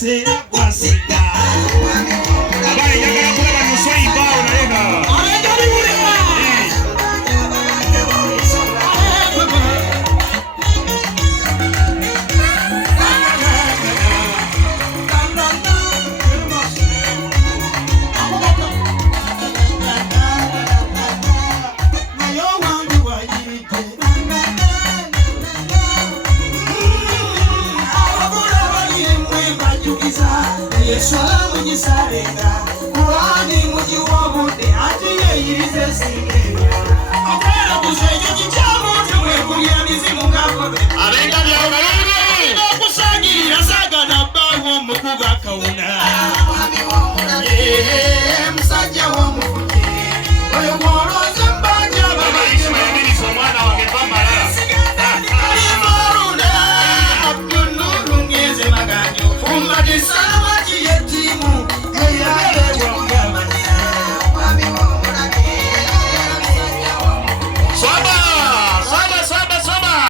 se wasika abale yakala kulaba nusoi bao na yega Salamu jisarenda Kurani muji wabude Ati ye irize singenya Akara kuseje